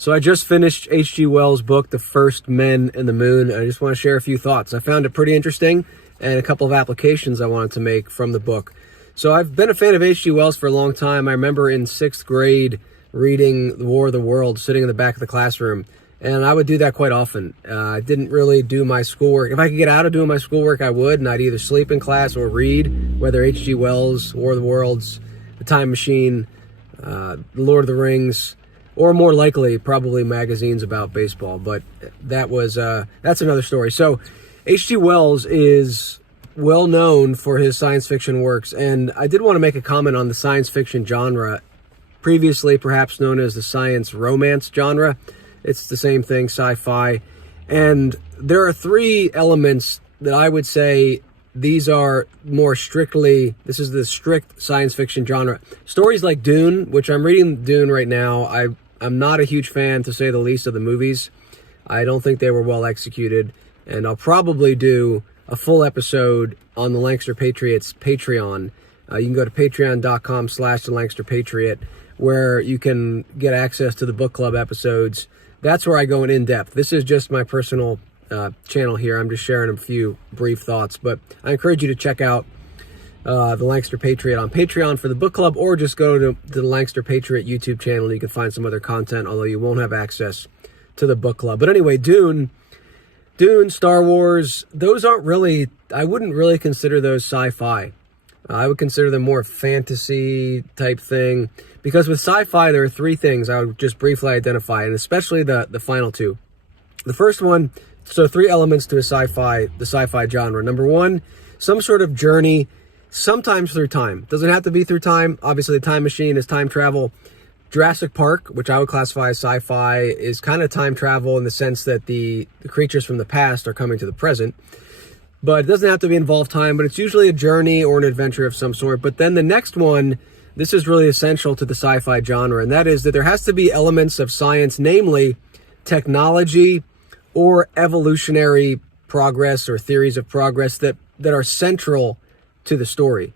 So I just finished H.G. Wells' book, The First Men in the Moon. I just want to share a few thoughts. I found it pretty interesting and a couple of applications I wanted to make from the book. So I've been a fan of H.G. Wells for a long time. I remember in 6th grade reading The War of the Worlds, sitting in the back of the classroom, and I would do that quite often. I didn't really do my schoolwork. If I could get out of doing my schoolwork, I would, and I'd either sleep in class or read, whether H.G. Wells, War of the Worlds, The Time Machine, Lord of the Rings, or more likely, probably magazines about baseball. But that's another story. So H.G. Wells is well known for his science fiction works, and I did want to make a comment on the science fiction genre, previously perhaps known as the science romance genre. It's the same thing, sci-fi. And there are 3 elements that I would say these are more strictly, this is the strict science fiction genre. Stories like Dune, which I'm reading Dune right now. I'm not a huge fan, to say the least, of the movies. I don't think they were well executed. And I'll probably do a full episode on the Lancaster Patriots Patreon. You can go to patreon.com/the Lancaster Patriot, where you can get access to the book club episodes. That's where I go in depth. This is just my personal channel here. I'm just sharing a few brief thoughts, but I encourage you to check out the Lancaster Patriot on Patreon for the book club, or just go to the Lancaster Patriot YouTube channel. You can find some other content, although you won't have access to the book club. But anyway, Dune, Star Wars, those aren't really, I wouldn't really consider those sci-fi. I would consider them more fantasy type thing, because with sci-fi, there are 3 things I would just briefly identify, and especially the final 2. The first one, so 3 elements to the sci-fi genre. Number 1, some sort of journey, sometimes through time. Doesn't have to be through time. Obviously, the Time Machine is time travel. Jurassic Park, which I would classify as sci-fi, is kind of time travel in the sense that the creatures from the past are coming to the present. But it doesn't have to be involved time, but it's usually a journey or an adventure of some sort. But then the next one, this is really essential to the sci-fi genre, and that is that there has to be elements of science, namely technology or evolutionary progress or theories of progress that are central to the story,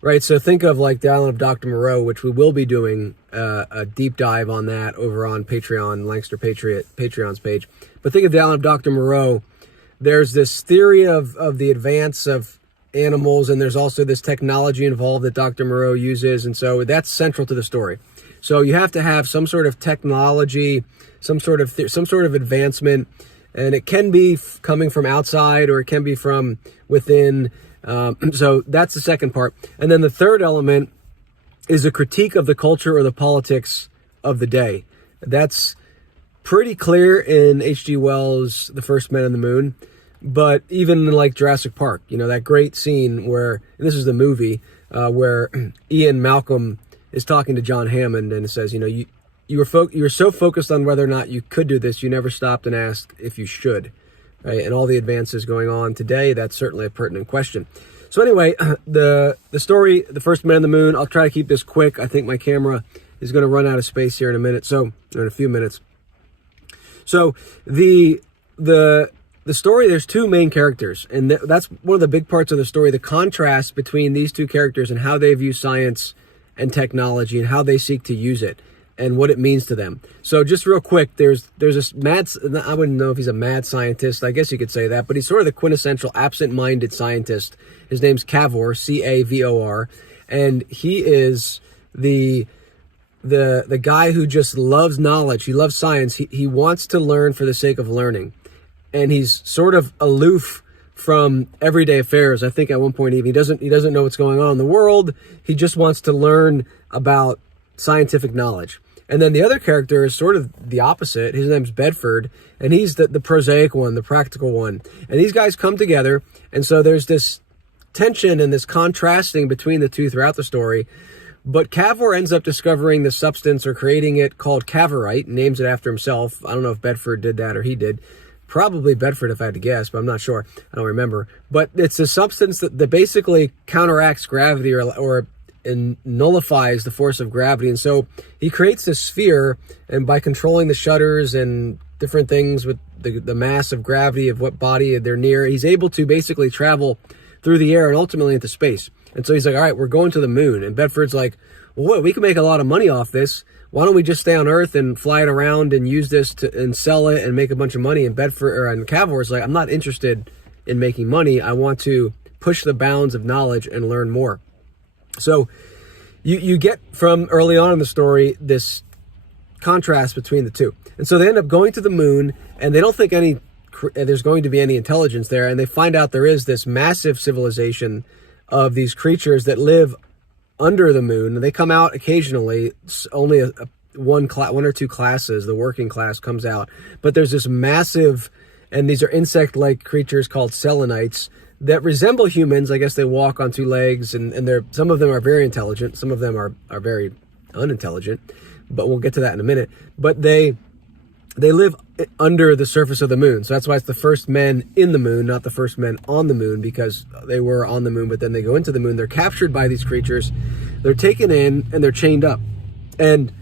right? So think of like the Island of Dr. Moreau, which we will be doing a deep dive on that over on Patreon, Lancaster Patriot, Patreon's page. But think of the Island of Dr. Moreau. There's this theory of the advance of animals, and there's also this technology involved that Dr. Moreau uses, and so that's central to the story. So you have to have some sort of technology, some sort of advancement, and it can be coming from outside or it can be from within. So that's the second part. And then the third element is a critique of the culture or the politics of the day. That's pretty clear in H.G. Wells' The First Men in the Moon, but even like Jurassic Park, that great scene where, and this is the movie, where Ian Malcolm is talking to John Hammond and it says, you were so focused on whether or not you could do this, you never stopped and asked if you should, right? And all the advances going on today, that's certainly a pertinent question. So anyway, the story, The First Men in the Moon, I'll try to keep this quick. I think my camera is going to run out of space here in a few minutes. So the story, there's 2 main characters, and that's one of the big parts of the story, the contrast between these 2 characters and how they view science and technology and how they seek to use it and what it means to them. So just real quick, there's this I wouldn't know if he's a mad scientist, I guess you could say that, but he's sort of the quintessential absent-minded scientist. His name's Cavor, C-A-V-O-R, and he is the guy who just loves knowledge. He loves science. He wants to learn for the sake of learning. And he's sort of aloof from everyday affairs. I think at one point even he doesn't know what's going on in the world. He just wants to learn about scientific knowledge. And then the other character is sort of the opposite. His name's Bedford, and he's the prosaic one, the practical one. And these guys come together, and so there's this tension and this contrasting between the 2 throughout the story. But Cavor ends up discovering the substance or creating it called Cavorite, names it after himself. I don't know if Bedford did that or he did. Probably Bedford if I had to guess, but I'm not sure. I don't remember. But it's a substance that basically counteracts gravity or nullifies the force of gravity. And so he creates this sphere, and by controlling the shutters and different things with the mass of gravity of what body they're near, he's able to basically travel through the air and ultimately into space. And so he's like, all right, we're going to the moon. And Bedford's like, well, we can make a lot of money off this. why don't we just stay on Earth and fly it around and use this and sell it and make a bunch of money? And Cavor's like, I'm not interested in making money. I want to push the bounds of knowledge and learn more. So you get from early on in the story this contrast between the two. And so they end up going to the moon, and they don't think there's going to be any intelligence there, and they find out there is this massive civilization of these creatures that live under the moon, and they come out occasionally. It's only one or two classes, the working class comes out, but there's this massive, and these are insect-like creatures called selenites that resemble humans. I guess they walk on two legs, and some of them are very intelligent, some of them are very unintelligent, but we'll get to that in a minute. But they live under the surface of the moon. So that's why it's the first men in the moon, not the first men on the moon, because they were on the moon, but then they go into the moon. They're captured by these creatures. They're taken in and they're chained up. And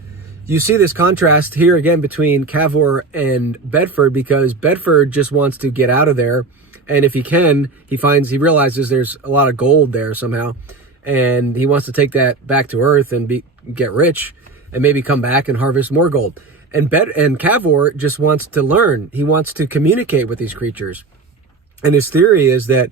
you see this contrast here again between Cavor and Bedford, because Bedford just wants to get out of there. And if he can, he realizes there's a lot of gold there somehow. And he wants to take that back to Earth and get rich and maybe come back and harvest more gold. And Cavor just wants to learn. He wants to communicate with these creatures. And his theory is that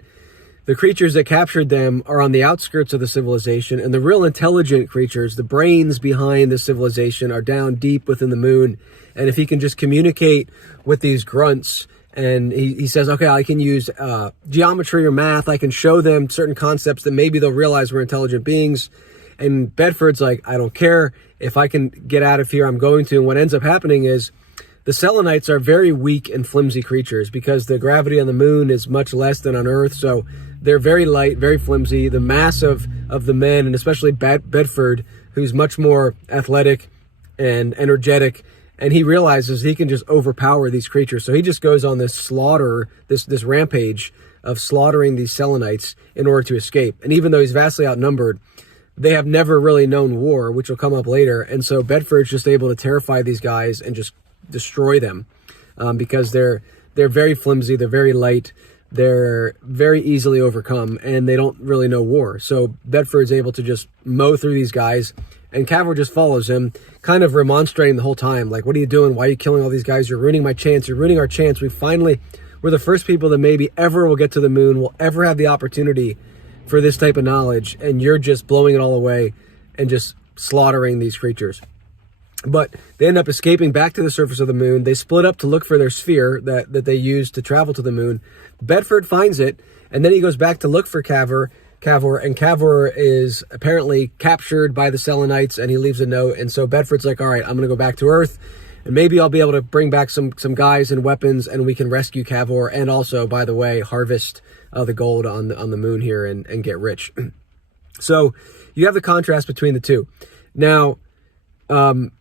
the creatures that captured them are on the outskirts of the civilization, and the real intelligent creatures, the brains behind the civilization, are down deep within the moon. And if he can just communicate with these grunts, and he says, okay, I can use geometry or math, I can show them certain concepts that maybe they'll realize we're intelligent beings. And Bedford's like, I don't care. If I can get out of here, I'm going to. And what ends up happening is the selenites are very weak and flimsy creatures because the gravity on the moon is much less than on Earth. So they're very light, very flimsy. The mass of the men, and especially Bedford, who's much more athletic and energetic, and he realizes he can just overpower these creatures. So he just goes on this this rampage of slaughtering these selenites in order to escape. And even though he's vastly outnumbered, they have never really known war, which will come up later. And so Bedford's just able to terrify these guys and just destroy them because they're very flimsy, they're very light, they're very easily overcome, and they don't really know war. So Bedford's able to just mow through these guys, and Cavor just follows him, kind of remonstrating the whole time, like, what are you doing? Why are you killing all these guys? You're ruining my chance. You're ruining our chance. We're the first people that maybe ever will get to the moon, will ever have the opportunity for this type of knowledge, and you're just blowing it all away and just slaughtering these creatures. But they end up escaping back to the surface of the moon. They split up to look for their sphere that they used to travel to the moon. Bedford finds it, and then he goes back to look for Cavor, and Cavor is apparently captured by the selenites, and he leaves a note. And so Bedford's like, all right, I'm going to go back to Earth, and maybe I'll be able to bring back some guys and weapons, and we can rescue Cavor, and also, by the way, harvest the gold on the moon here and get rich. So you have the contrast between the two. Now, Cavor,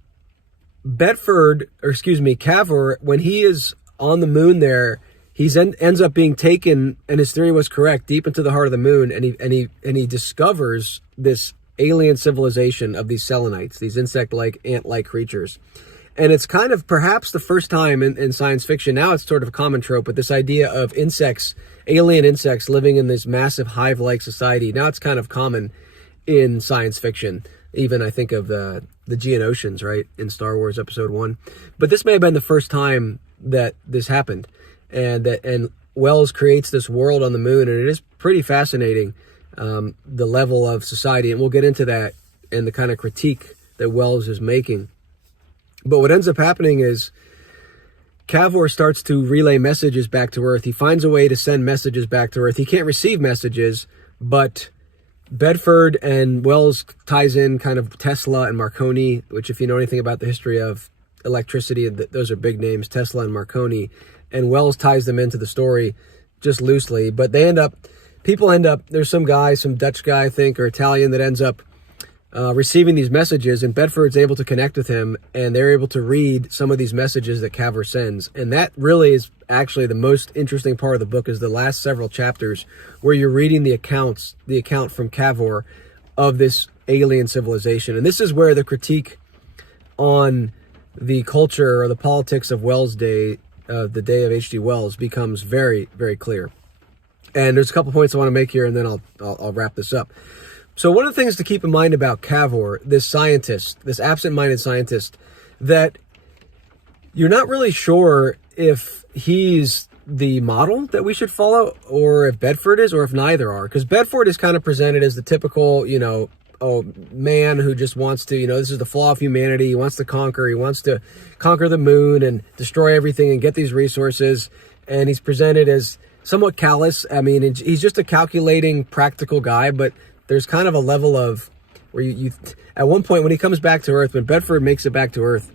when he is on the moon there, ends up being taken, and his theory was correct, deep into the heart of the moon, and he discovers this alien civilization of these selenites, these insect-like, ant-like creatures. And it's kind of perhaps the first time in science fiction, now it's sort of a common trope, but this idea of insects, alien insects living in this massive hive-like society, now it's kind of common in science fiction. Even I think of the Geonosians, right, in Star Wars Episode 1. But this may have been the first time that this happened. And Wells creates this world on the moon, and it is pretty fascinating, the level of society. And we'll get into that and the kind of critique that Wells is making. But what ends up happening is Cavor starts to relay messages back to Earth. He finds a way to send messages back to Earth. He can't receive messages, but Bedford and Wells ties in kind of Tesla and Marconi, which if you know anything about the history of electricity, those are big names, Tesla and Marconi. And Wells ties them into the story just loosely. But people end up, there's some Dutch guy, I think, or Italian, that ends up receiving these messages, and Bedford's able to connect with him, and they're able to read some of these messages that Cavor sends. And that really is actually the most interesting part of the book, is the last several chapters where you're reading the account from Cavor of this alien civilization. And this is where the critique on the culture or the politics of Wells' day, the day of H.G. Wells, becomes very, very clear. And there's a couple points I want to make here, and then I'll wrap this up. So one of the things to keep in mind about Cavor, this scientist, this absent-minded scientist, that you're not really sure if he's the model that we should follow, or if Bedford is, or if neither are. Because Bedford is kind of presented as the typical, man who just wants to, this is the flaw of humanity. He wants to conquer. He wants to conquer the moon and destroy everything and get these resources. And he's presented as somewhat callous. I mean, he's just a calculating, practical guy, but there's kind of a level of where you at one point when he comes back to Earth, when Bedford makes it back to Earth,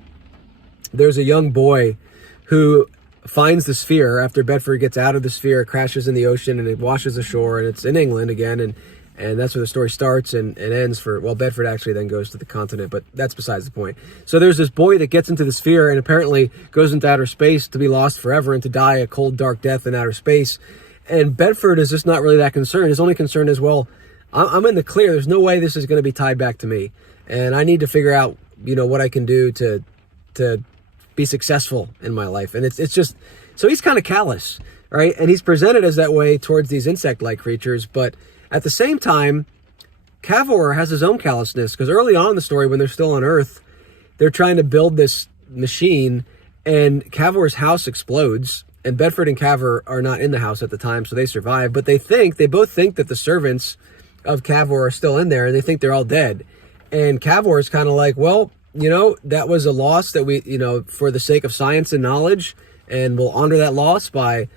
there's a young boy who finds the sphere after Bedford gets out of the sphere, crashes in the ocean, and it washes ashore, and it's in England again, and that's where the story starts and ends for, Bedford actually then goes to the continent, but that's besides the point. So there's this boy that gets into the sphere and apparently goes into outer space to be lost forever and to die a cold, dark death in outer space. And Bedford is just not really that concerned. His only concern is, I'm in the clear. There's no way this is going to be tied back to me. And I need to figure out, what I can do to be successful in my life. And it's just, so he's kind of callous, right? And he's presented as that way towards these insect-like creatures. But at the same time, Cavor has his own callousness, because early on in the story, when they're still on Earth, they're trying to build this machine, and Cavor's house explodes. And Bedford and Cavor are not in the house at the time, so they survive. But they both think that the servants of Cavor are still in there, and they think they're all dead. And Cavor is kind of like, that was a loss that we, for the sake of science and knowledge, and we'll honor that loss by,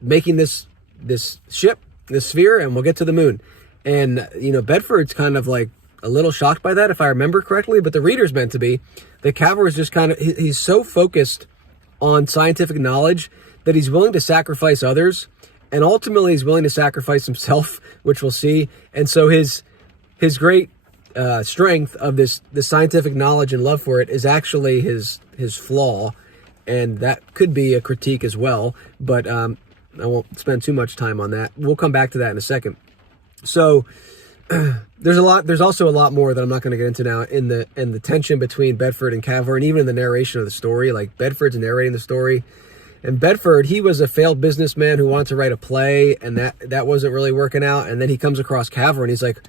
making this ship, this sphere, and we'll get to the moon. And, Bedford's kind of like a little shocked by that, if I remember correctly, but the reader's meant to be. That Cavor is just kind of, he's so focused on scientific knowledge that he's willing to sacrifice others, and ultimately he's willing to sacrifice himself, which we'll see. And so his great strength of this scientific knowledge and love for it is actually his flaw, and that could be a critique as well. But I won't spend too much time on that. We'll come back to that in a second. So there's also a lot more that I'm not going to get into now in the tension between Bedford and Cavor, and even in the narration of the story. Like, Bedford's narrating the story. And Bedford, he was a failed businessman who wanted to write a play, and that wasn't really working out. And then he comes across Cavor, and he's like,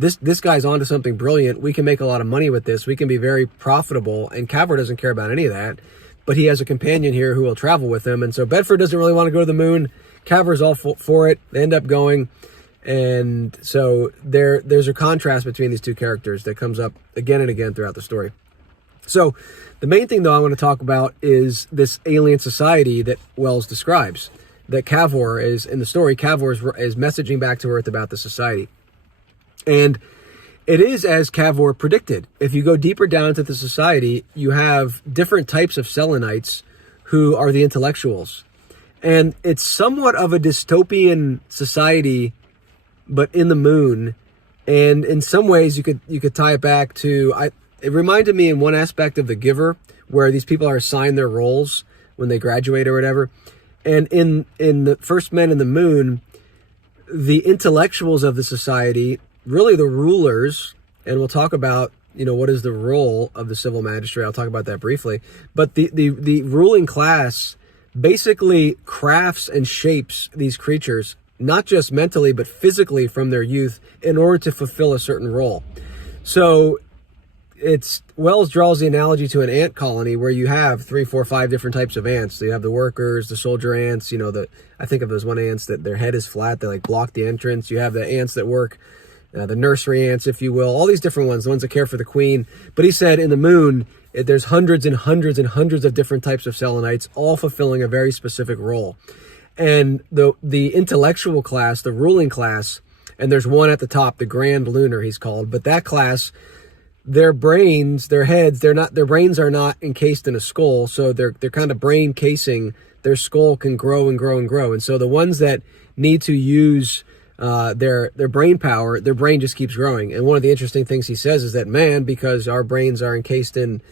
this guy's onto something brilliant. We can make a lot of money with this. We can be very profitable. And Cavor doesn't care about any of that, but he has a companion here who will travel with him. And so Bedford doesn't really want to go to the moon. Cavor's all for it. They end up going. And so there's a contrast between these two characters that comes up again and again throughout the story. So the main thing, though, I want to talk about is this alien society that Wells describes, that Cavor is, in the story, Cavor is messaging back to Earth about the society. And it is as Cavor predicted. If you go deeper down into the society, you have different types of Selenites who are the intellectuals. And it's somewhat of a dystopian society, but in the moon. And in some ways, you could tie it back to, it reminded me in one aspect of The Giver, where these people are assigned their roles when they graduate or whatever. And in the First Men in the Moon, the intellectuals of the society, really the rulers, and we'll talk about, what is the role of the civil magistrate. I'll talk about that briefly. But the ruling class basically crafts and shapes these creatures, not just mentally, but physically from their youth, in order to fulfill a certain role. So Wells draws the analogy to an ant colony where you have 3, 4, 5 different types of ants. So you have the workers, the soldier ants, I think of those one ants that their head is flat, they like block the entrance. You have the ants that work, the nursery ants, if you will, all these different ones, the ones that care for the queen. But he said in the moon, there's hundreds and hundreds and hundreds of different types of Selenites, all fulfilling a very specific role. And the intellectual class, the ruling class, and there's one at the top, the Grand Lunar he's called, but that class, their brains, their heads, their brains are not encased in a skull, so they're kind of brain casing, their skull can grow and grow and grow. And so the ones that need to use their brain power, their brain just keeps growing. And one of the interesting things he says is that man, because our brains are encased in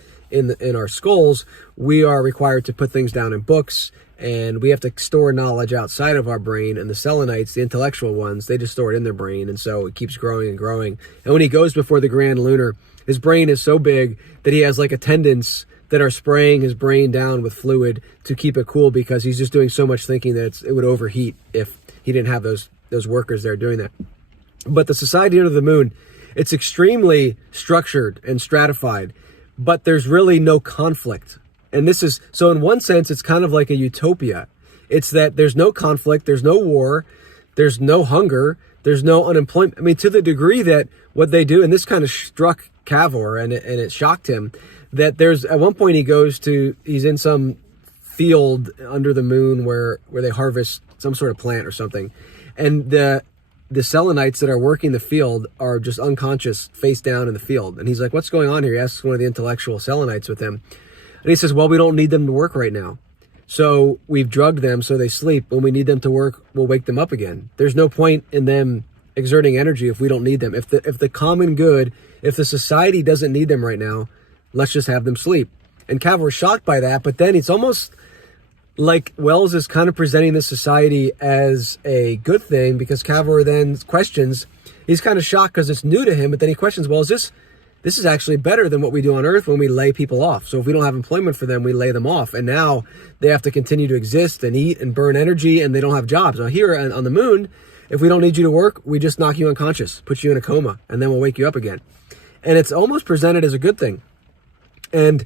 our skulls, we are required to put things down in books, and we have to store knowledge outside of our brain. And the Selenites, the intellectual ones, they just store it in their brain, and so it keeps growing and growing. And when he goes before the Grand Lunar, his brain is so big that he has like attendants that are spraying his brain down with fluid to keep it cool, because he's just doing so much thinking that it would overheat if he didn't have those workers there doing that. But the society under the moon, it's extremely structured and stratified, but there's really no conflict. And this is, so in one sense, it's kind of like a utopia. It's that there's no conflict, there's no war, there's no hunger, there's no unemployment. I mean, to the degree that what they do, and this kind of struck Cavor and it shocked him, that there's, at one point he's in some field under the moon where they harvest some sort of plant or something. And the Selenites that are working the field are just unconscious, face down in the field. And he's like, what's going on here? He asks one of the intellectual Selenites with him. And he says, well, we don't need them to work right now. So we've drugged them so they sleep. When we need them to work, we'll wake them up again. There's no point in them exerting energy if we don't need them. If the common good, if the society doesn't need them right now, let's just have them sleep. And Cavor's shocked by that, but then it's almost like Wells is kind of presenting this society as a good thing, because Cavor then questions, he's kind of shocked because it's new to him, but then he questions, well, this is actually better than what we do on Earth when we lay people off. So if we don't have employment for them, we lay them off. And now they have to continue to exist and eat and burn energy, and they don't have jobs. Now here on the moon, if we don't need you to work, we just knock you unconscious, put you in a coma, and then we'll wake you up again. And it's almost presented as a good thing. And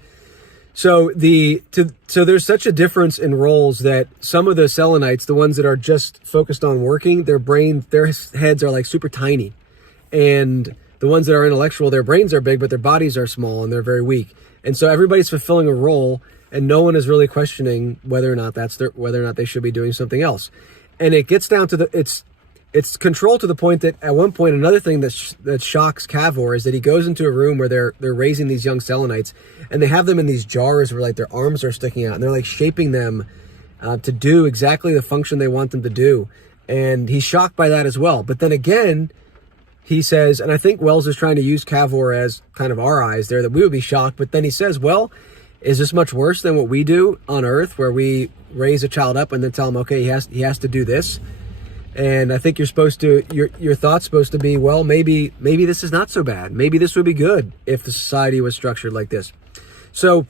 so there's such a difference in roles that some of the Selenites, the ones that are just focused on working, their heads are like super tiny. And the ones that are intellectual, their brains are big, but their bodies are small and they're very weak. And so everybody's fulfilling a role, and no one is really questioning whether or not they should be doing something else. And it gets down to it's controlled to the point that at one point, another thing that shocks Cavor is that he goes into a room where they're raising these young Selenites, and they have them in these jars where like their arms are sticking out, and they're like shaping them to do exactly the function they want them to do. And he's shocked by that as well. But then again, he says, and I think Wells is trying to use Cavor as kind of our eyes there, that we would be shocked. But then he says, well, is this much worse than what we do on Earth, where we raise a child up and then tell him, okay, he has to do this? And I think your thought's supposed to be, well, maybe this is not so bad. Maybe this would be good if the society was structured like this. So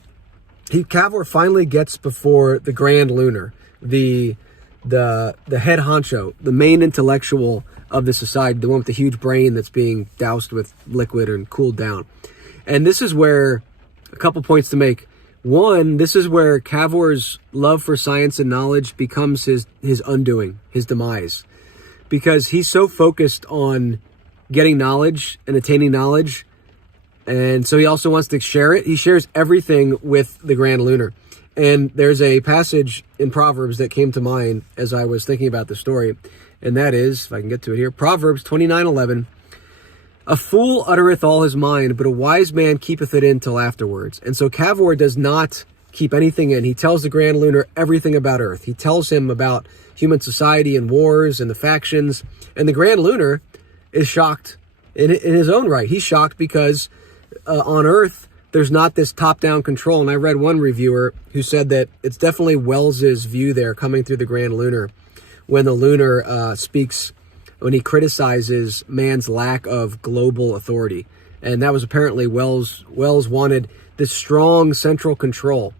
Cavor finally gets before the Grand Lunar, the head honcho, the main intellectual of the society, the one with the huge brain that's being doused with liquid and cooled down. And this is where, a couple points to make. One, this is where Cavor's love for science and knowledge becomes his undoing, his demise. Because he's so focused on getting knowledge and attaining knowledge, and so he also wants to share it. He shares everything with the Grand Lunar. And there's a passage in Proverbs that came to mind as I was thinking about the story, and that is, if I can get to it here, Proverbs 29:11. A fool uttereth all his mind, but a wise man keepeth it in till afterwards. And so Cavor does not keep anything in. He tells the Grand Lunar everything about Earth. He tells him about human society and wars and the factions. And the Grand Lunar is shocked in his own right. He's shocked because on Earth, there's not this top-down control. And I read one reviewer who said that it's definitely Wells's view there coming through the Grand Lunar when the Lunar speaks, when he criticizes man's lack of global authority. And that was apparently Wells wanted this strong central control.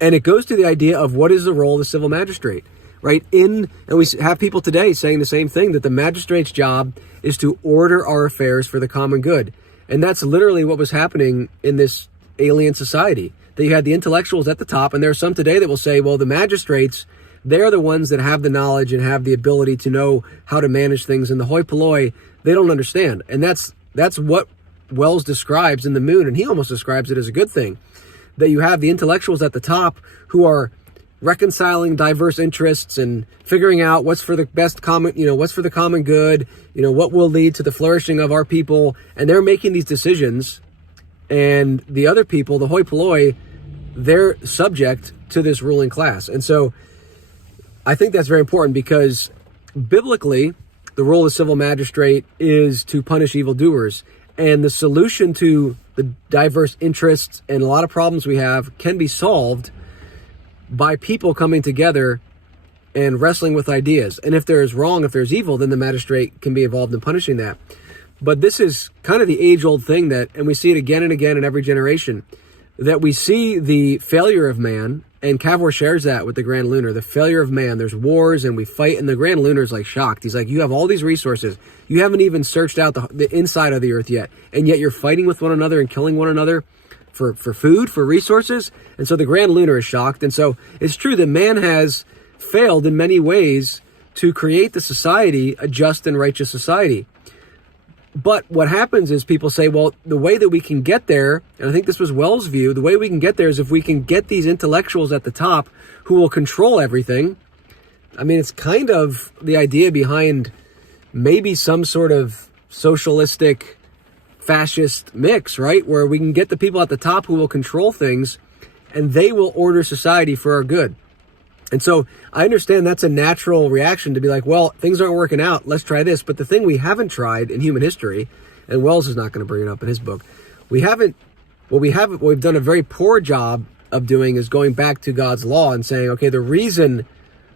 And it goes to the idea of what is the role of the civil magistrate, right? And we have people today saying the same thing, that the magistrate's job is to order our affairs for the common good. And that's literally what was happening in this alien society. That you had the intellectuals at the top, and there are some today that will say, well, the magistrates, they're the ones that have the knowledge and have the ability to know how to manage things, and the hoi polloi, they don't understand. And that's what Wells describes in The Moon, and he almost describes it as a good thing. That you have the intellectuals at the top who are reconciling diverse interests and figuring out what's for the best common, what's for the common good, what will lead to the flourishing of our people, and they're making these decisions. And the other people, the hoi polloi, they're subject to this ruling class. And so I think that's very important, because biblically, the role of civil magistrate is to punish evildoers. And the solution to the diverse interests and a lot of problems we have can be solved by people coming together and wrestling with ideas. And if there's wrong, if there's evil, then the magistrate can be involved in punishing that. But this is kind of the age-old thing and we see it again and again in every generation, that we see the failure of man, and Cavor shares that with the Grand Lunar, the failure of man. There's wars and we fight, and the Grand Lunar's like shocked. He's like, you have all these resources. You haven't even searched out the inside of the earth yet, and yet you're fighting with one another and killing one another for food, for resources. And so the Grand Lunar is shocked. And so it's true that man has failed in many ways to create the society, a just and righteous society. But what happens is people say, well, the way that we can get there, and I think this was Wells' view, the way we can get there is if we can get these intellectuals at the top who will control everything. I mean, it's kind of the idea behind maybe some sort of socialistic, fascist mix, right? Where we can get the people at the top who will control things, and they will order society for our good. And so I understand that's a natural reaction to be like, well, things aren't working out, let's try this. But the thing we haven't tried in human history, and Wells is not going to bring it up in his book, what we've done a very poor job of doing is going back to God's law and saying, okay, the reason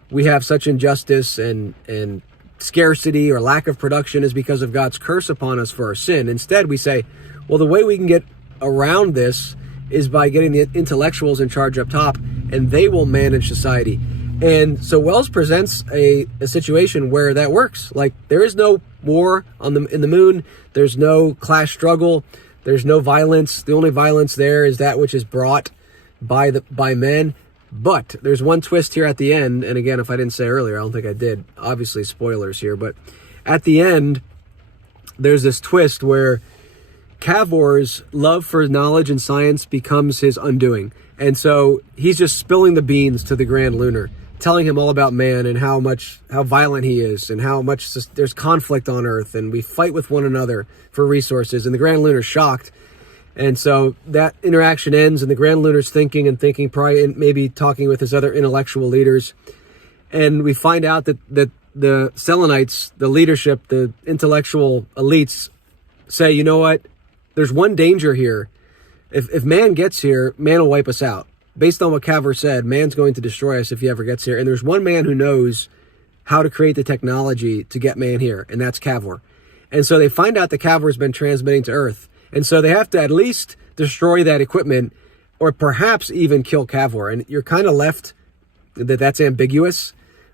we have such injustice and scarcity or lack of production is because of God's curse upon us for our sin. Instead, we say, well, the way we can get around this is by getting the intellectuals in charge up top, and they will manage society. And so Wells presents a situation where that works. Like, there is no war in the moon. There's no class struggle. There's no violence. The only violence there is that which is brought by men. But there's one twist here at the end. And again, if I didn't say earlier, I don't think I did. Obviously, spoilers here. But at the end, there's this twist where Cavor's love for knowledge and science becomes his undoing. And so he's just spilling the beans to the Grand Lunar, telling him all about man and how violent he is and how much there's conflict on Earth and we fight with one another for resources. And the Grand Lunar's shocked. And so that interaction ends, and the Grand Lunar's thinking, probably maybe talking with his other intellectual leaders. And we find out that the Selenites, the leadership, the intellectual elites say, you know what? There's one danger here. If man gets here, man will wipe us out. Based on what Cavor said, man's going to destroy us if he ever gets here. And there's one man who knows how to create the technology to get man here, and that's Cavor. And so they find out that Cavor's been transmitting to Earth. And so they have to at least destroy that equipment, or perhaps even kill Cavor. And you're kind of left that's ambiguous,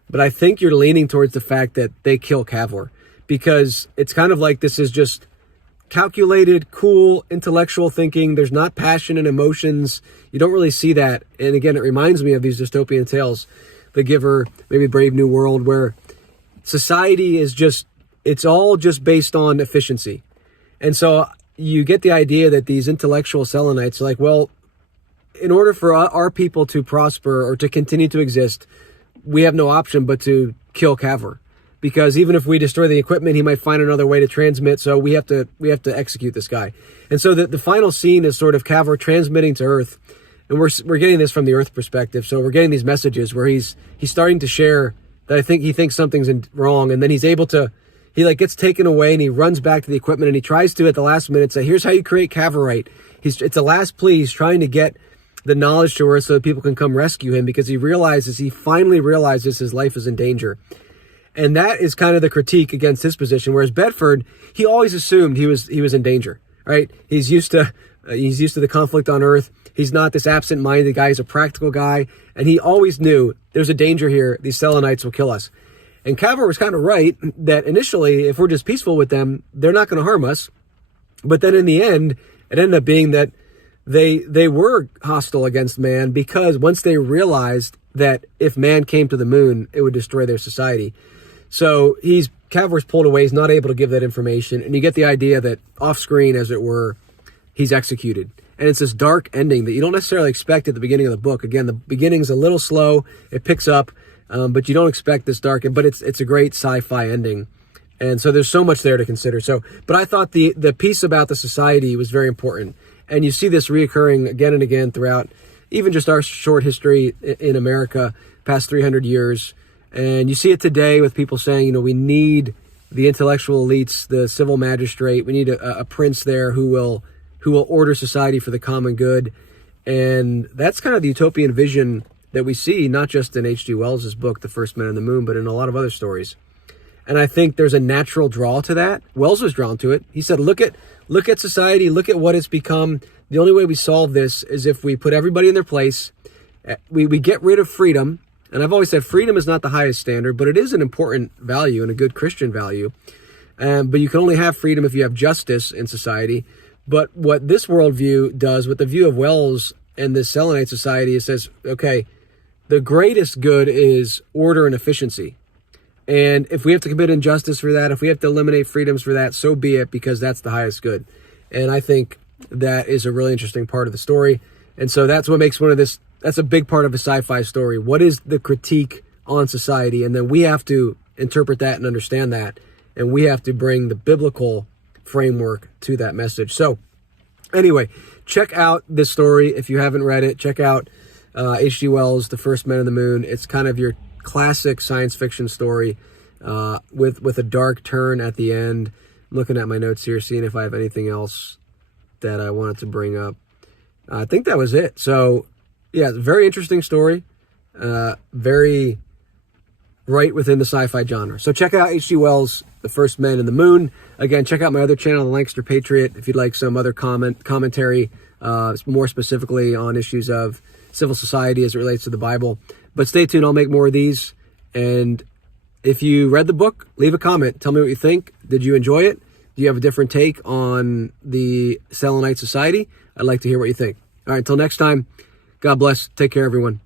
but I think you're leaning towards the fact that they kill Cavor, because it's kind of like this is just calculated, cool, intellectual thinking. There's not passion and emotions. You don't really see that. And again, it reminds me of these dystopian tales, The Giver, maybe Brave New World, where society is it's all just based on efficiency. And so you get the idea that these intellectual Selenites are like, well, in order for our people to prosper or to continue to exist, we have no option but to kill Cavor. Because even if we destroy the equipment, he might find another way to transmit. So we have to execute this guy. And so the final scene is sort of Cavor transmitting to Earth, and we're getting this from the Earth perspective. So we're getting these messages where he's starting to share that he thinks something's wrong, and then he gets taken away and he runs back to the equipment and he tries to at the last minute say, here's how you create Cavorite. It's a last plea. He's trying to get the knowledge to Earth so that people can come rescue him, because he finally realizes his life is in danger. And that is kind of the critique against his position. Whereas Bedford, he always assumed he was in danger, right? He's used to the conflict on Earth. He's not this absent-minded guy. He's a practical guy. And he always knew there's a danger here. These Selenites will kill us. And Cavor was kind of right that initially, if we're just peaceful with them, they're not going to harm us. But then in the end, it ended up being that they were hostile against man, because once they realized that if man came to the moon, it would destroy their society. So Cavor's pulled away. He's not able to give that information. And you get the idea that off screen, as it were, he's executed. And it's this dark ending that you don't necessarily expect at the beginning of the book. Again, the beginning's a little slow. It picks up, but you don't expect this dark. But it's a great sci-fi ending. And so there's so much there to consider. But I thought the piece about the society was very important. And you see this reoccurring again and again throughout even just our short history in America, past 300 years. And you see it today with people saying, we need the intellectual elites, the civil magistrate. We need a prince there who will order society for the common good. And that's kind of the utopian vision that we see, not just in H.G. Wells' book, The First Men on the Moon, but in a lot of other stories. And I think there's a natural draw to that. Wells was drawn to it. He said, look at society, look at what it's become. the only way we solve this is if we put everybody in their place. We get rid of freedom. And I've always said freedom is not the highest standard, but it is an important value and a good Christian value. But you can only have freedom if you have justice in society. But what this worldview does, with the view of Wells and this Selenite society, it says, okay, the greatest good is order and efficiency. And if we have to commit injustice for that, if we have to eliminate freedoms for that, so be it, because that's the highest good. And I think that is a really interesting part of the story. And so that's what makes that's a big part of a sci-fi story. What is the critique on society? And then we have to interpret that and understand that. And we have to bring the biblical framework to that message. So anyway, check out this story. If you haven't read it, check out H.G. Wells' The First Men in the Moon. It's kind of your classic science fiction story with a dark turn at the end. I'm looking at my notes here, seeing if I have anything else that I wanted to bring up. I think that was it. So yeah, very interesting story. Very right within the sci-fi genre. So check out H.G. Wells' The First Men in the Moon. Again, check out my other channel, The Lancaster Patriot, if you'd like some other commentary, more specifically on issues of civil society as it relates to the Bible. But stay tuned, I'll make more of these. And if you read the book, leave a comment. Tell me what you think. Did you enjoy it? Do you have a different take on the Selenite society? I'd like to hear what you think. All right, until next time, God bless. Take care, everyone.